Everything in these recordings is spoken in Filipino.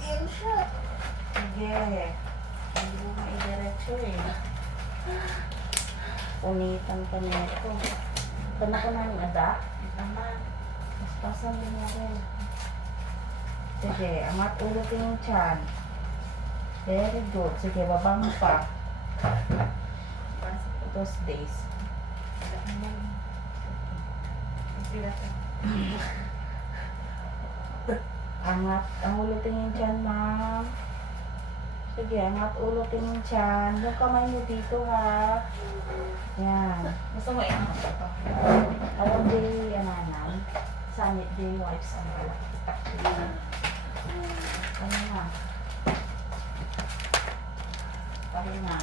Yan siya. Sige. Hindi mo maidiretso eh. Unitan ka nito. Tama ko na yung ada. Mas pasan din natin. Sige, angat ulit yung tiyan. Very good. Sige, baba mo pa. Those days. Angat. Ang ulitin yung tiyan, ma'am. Sige, angat ulitin yung tiyan. Yung kamay mo dito, ha. Yan. Gusto mo iangat ito? Alam di, ananan. Sanit di wipes ang pala. Ano na? Pahinga.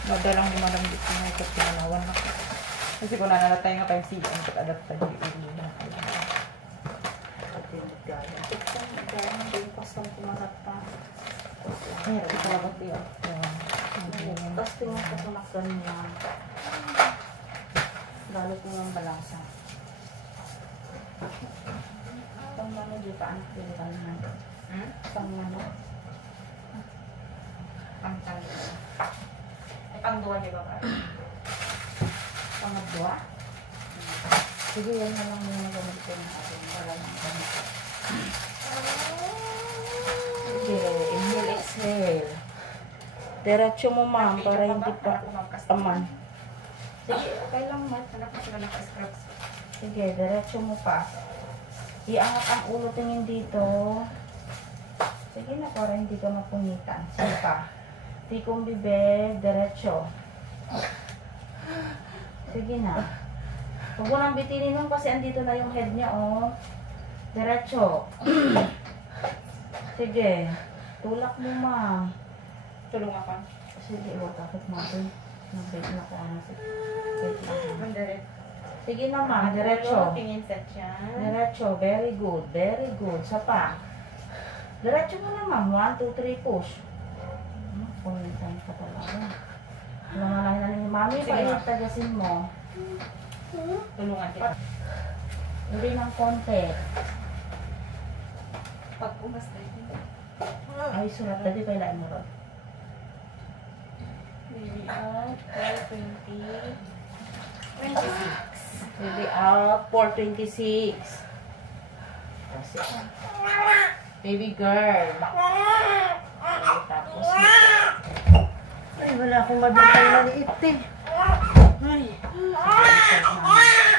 Madalang dumadamdit ko na ito pinanawan ako. Kasi kung nananatay nga tayo siya, ang pag-adapt tayo yung na At yung gaya. Tiksan mo gaya. Hindi yung custom kumarat pa. ay, ito talaga ito. Tapos tingnan ko kung ganyan. Galit mo ng balasa. Pang mano di pa anak din ka naman. Pang mano. Ang talo. Ay, pang duwa, di ba ba? Pangadwa? Sige, yan na lang muna gamitin natin para lang gamit. Sige, inhale, exhale. Diretso mo, ma'am, para hindi pa aman. Sige, okay lang, ma'am. Anak ko sila naka-scraps. Sige, diretso mo pa. Iangat ang ulo, tingin dito. Sige na, para hindi ka mapunitan. Sige pa. Tikong bibig, diretso. Sige na. Huwag mo nang bitinin nun kasi andito na yung head niya, oh. Diretso. Sige. Tulak mo, ma'am. Tulong ako. Sige, huwag kakit natin. Nag-bait na ko. Wait lang. Mandarin. Sige na, ma'am. Diretso. Tingin set siya. Diretso. Very good. Very good. Sa pa. Diretso mo na, ma'am. 1, 2, 3, push. Pumuntahin ka talaga. Lumalahin na ni mami. Sige, Painit ma'am. tagasin mo. Tulungan kita. Uli ng konti. Pag umas na ito. Ay, sulat. Dati kailangan mo ron. Baby out. 420. 26. Baby out. 426. Kasi, baby girl. Ay, tapos, Ay, wala akong mabigay na liit eh. Ay. sige,